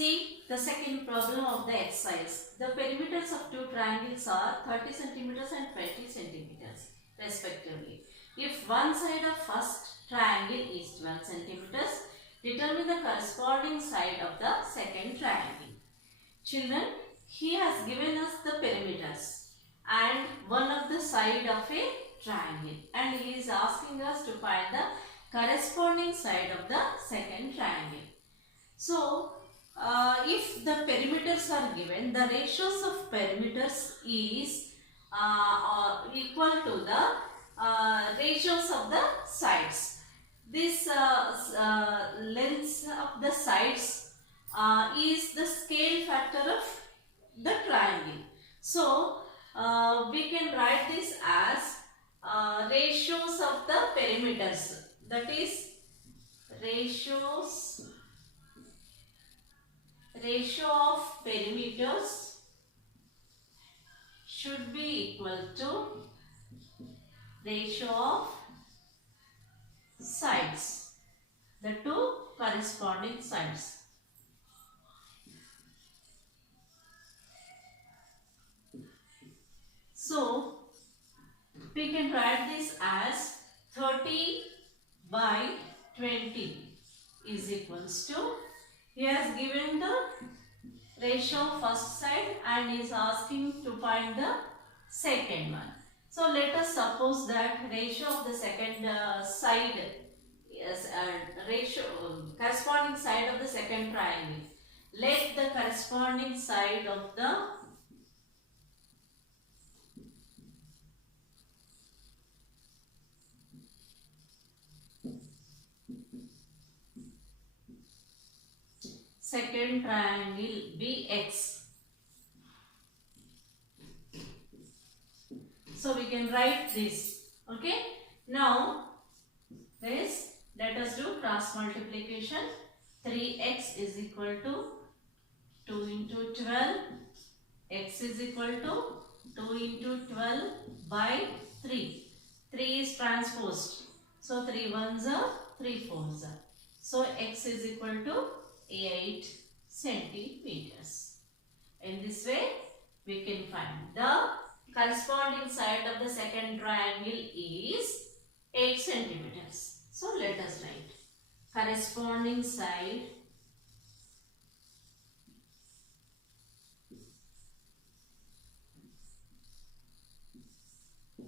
See the second problem of the exercise. The perimeters of two triangles are 30 centimeters and 20 centimeters respectively. If one side of first triangle is 12 centimeters, determine the corresponding side of the second triangle. Children, he has given us the perimeters and one of the side of a triangle, and he is asking us to find the corresponding side of the second triangle. So, if the perimeters are given, the ratios of perimeters is equal to the ratios of the sides. This length of the sides is the scale factor of the triangle. So, we can write this as ratios of the perimeters, that is ratio of perimeters should be equal to ratio of sides, the two corresponding sides. So, we can write this as 30 by 20 is equals to, he has given the ratio of first side and is asking to find the second one. So, let us suppose that ratio of the second side is ratio corresponding side of the second triangle. Let the corresponding side of the second triangle be x. So we can write this. Okay. Now this, let us do cross multiplication. 3x is equal to 2 into 12. X is equal to 2 into 12 by 3. 3 is transposed. So 3 ones are 3 fours are. So x is equal to 8 centimeters. In this way, we can find the corresponding side of the second triangle is 8 centimeters. So, let us write corresponding side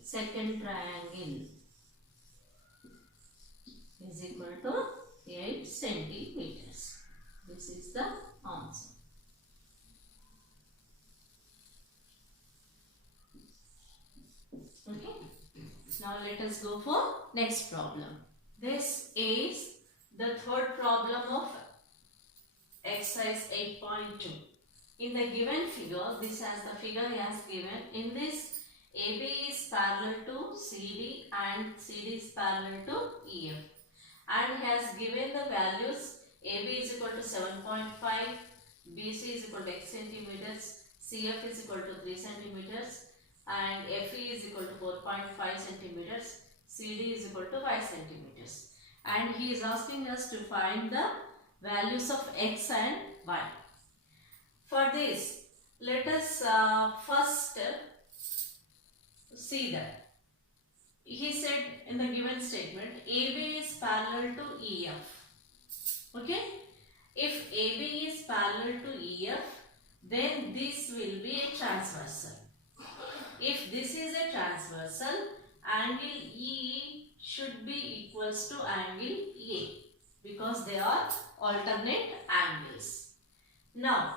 second triangle is equal to 8 centimeters. This is the answer. Okay. Now let us go for next problem. This is the third problem of exercise 8.2. In the given figure, this as the figure he has given. In this, AB is parallel to CD and CD is parallel to EF. And he has given the values. AB is equal to 7.5, BC is equal to x centimeters, CF is equal to 3 centimeters, and FE is equal to 4.5 centimeters, CD is equal to 5 centimeters. And he is asking us to find the values of x and y. For this, let us first see that. He said in the given statement, AB is parallel to EF. Okay, if AB is parallel to EF, then this will be a transversal. If this is a transversal, angle E should be equals to angle A because they are alternate angles. Now,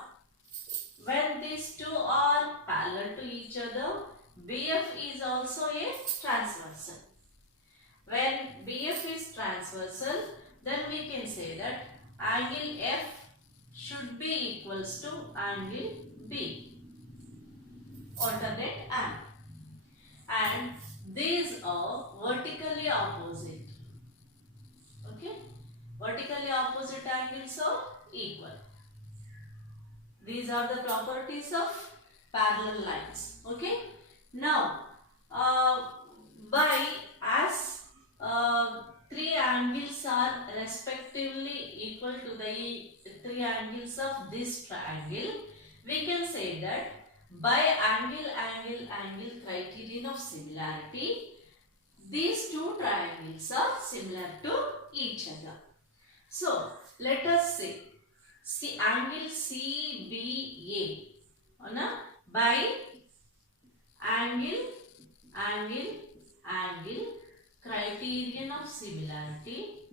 when these two are parallel to each other, BF is also a transversal. When BF is transversal, then we can say that angle F should be equals to angle B, alternate angle, and these are vertically opposite. Okay, vertically opposite angles are equal. These are the properties of parallel lines. Okay, now by as three angles are respectively equal to the three angles of this triangle, we can say that by angle criterion of similarity, these two triangles are similar to each other. So, let us say, angle CBA by angle criterion of similarity,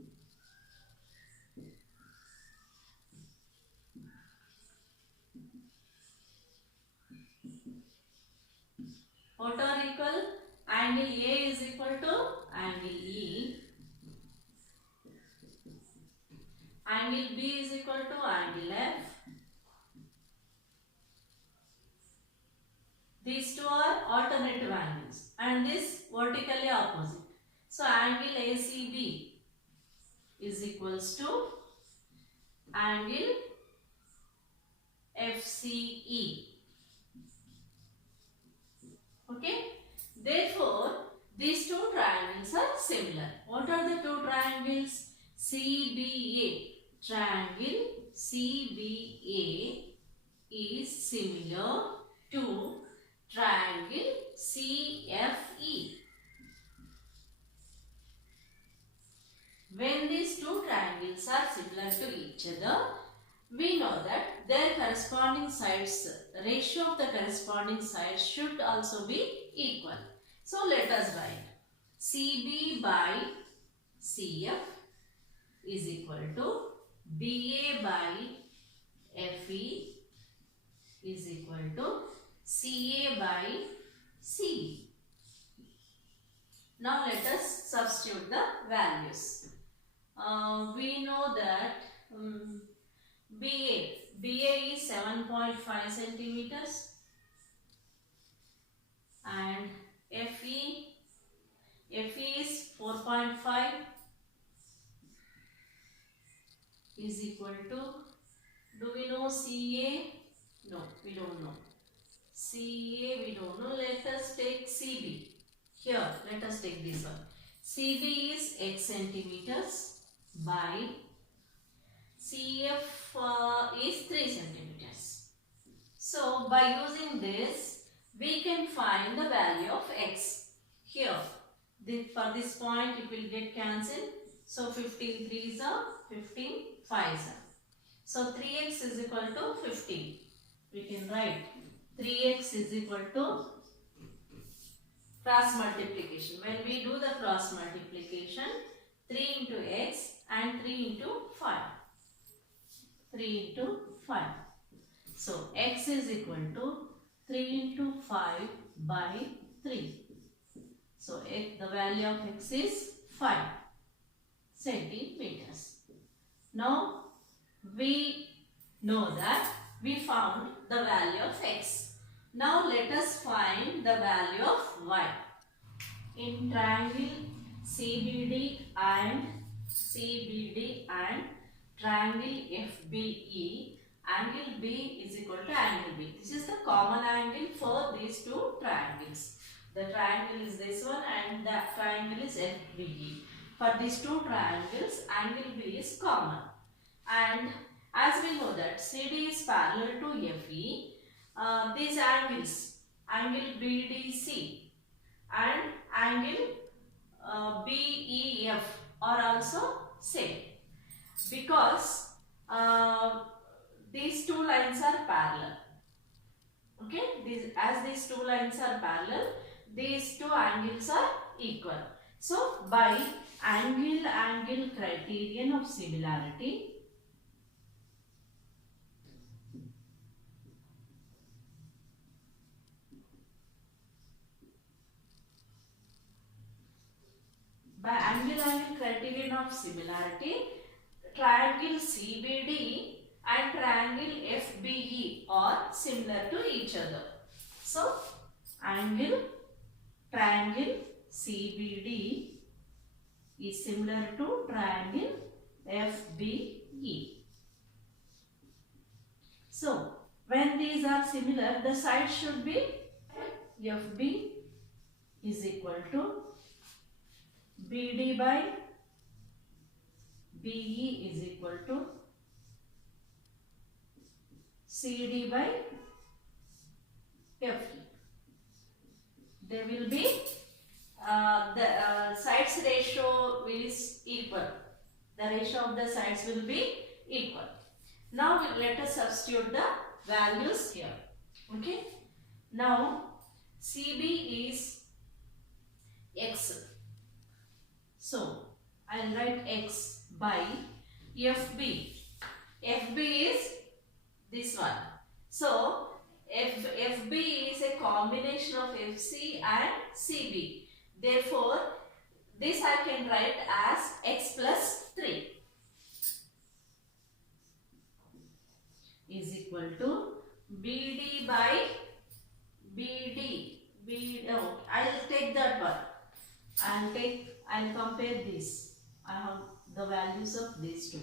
what are equal? Angle A is equal to angle E, angle B is equal to angle F. These two are alternative angles and this vertically opposite. So angle ACB is equals to angle FCE. Okay. Therefore, these two triangles are similar. What are the two triangles? CBA. Triangle CBA is similar to triangle CFE. When these two triangles are similar to each other, we know that their corresponding sides, ratio of the corresponding sides should also be equal. So let us write CB by CF is equal to BA by FE is equal to CA by CE. Now let us substitute the values. We know that BA is 7.5 centimeters and FE is 4.5 is equal to, do we know CA? No, we don't know. CA we don't know. Let us take CB. Here, let us take this one. CB is 8 centimeters by CF is 3 centimeters. So, by using this, we can find the value of x. Here, for this point, it will get cancelled. So, 15 3s are 15 5s are. So, 3x is equal to 15. We can write 3x is equal to cross multiplication. When we do the cross multiplication, 3 into x and 3 into 5. 3 into 5. So, x is equal to 3 into 5 by 3. So, the value of x is 5 centimeters. Now, we know that we found the value of x. Now, let us find the value of y. In triangle CBD and triangle FBE, angle B is equal to angle B. This is the common angle for these two triangles. The triangle is this one and the triangle is FBE. For these two triangles, angle B is common. And as we know that CD is parallel to FE, these angles, angle BDC and angle BEF are also same, because these two lines are parallel. Okay, as these two lines are parallel, these two angles are equal. So, by angle criterion of similarity, criterion of similarity, triangle CBD and triangle FBE are similar to each other. So, triangle CBD is similar to triangle FBE. So, when these are similar, the sides should be FB is equal to BD by BE is equal to CD by FE. There will be the sides ratio is equal. The ratio of the sides will be equal. Now let us substitute the values here. Okay. Now CB is X. So I will write X by FB. FB is this one. So FB is a combination of FC and CB. Therefore, this I can write as X plus 3 is equal to BD by BD. No, I will take that one. I'll compare this. I have the values of these two.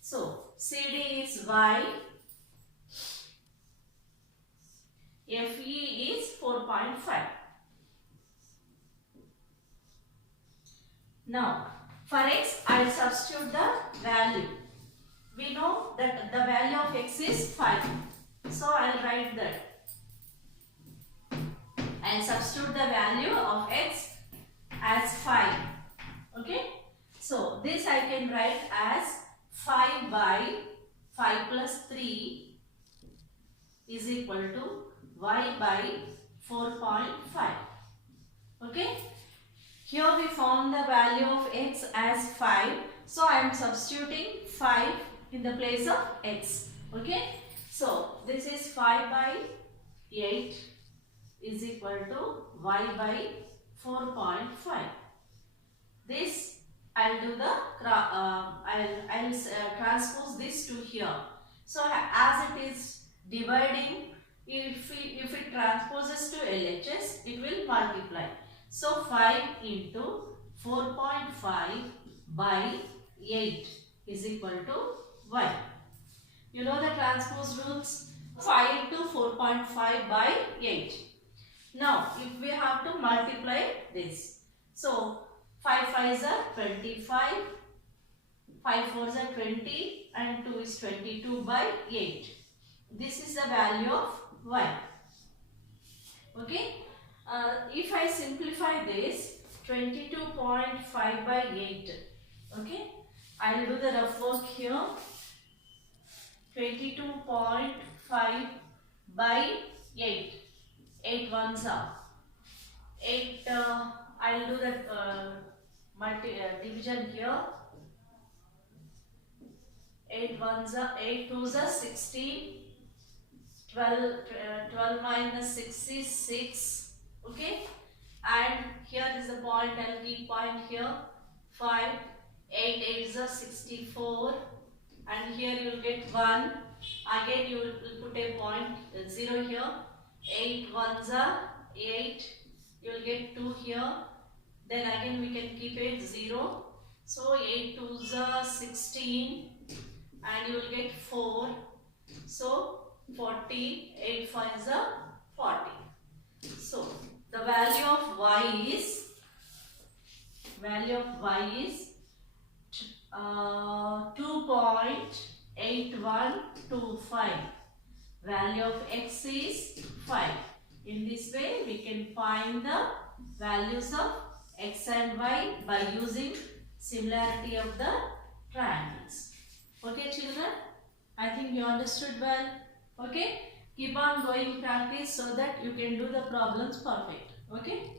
So CD is Y. FE is 4.5. Now, for X, I will substitute the value. We know that the value of X is 5. So, I will write that. I will substitute the value of X as 5. Okay. So, this I can write as 5 by 5 plus 3 is equal to Y by 4.5. Okay. Here we found the value of X as 5. So I am substituting 5 in the place of X. Okay. So this is 5 by 8 is equal to Y by 4.5. This I will do the I'll transpose this to here. So as it is dividing, if it transposes to LHS, it will multiply. So 5 into 4.5 by 8 is equal to Y. You know the transpose rules. 5 into 4.5 by 8. Now if we have to multiply this. So 5 5s are 25, 5 4s are 20 and 2 is 22 by 8. This is the value of Y. Okay. If I simplify this, 22.5 by 8. Okay. I will do the rough work here. 22.5 by 8. 8 ones are 8. I will do the division here. 8 ones are 8 twos are 16. 12 minus 6 is 6. Okay, and here is the point. I'll keep point here. 5, 8 8s are 64, and here you will get 1. Again you will put a point 0 here. 8 1s are 8. You will get 2 here. Then again we can keep it 0. So 8 2s are 16, and you will get 4. So 40. 8 5s are 40. So the value of Y is 2.8125. Value of X is 5. In this way we can find the values of X and Y by using similarity of the triangles. Okay children, I think you understood well. Okay, keep on going practice so that you can do the problems perfect. Okay.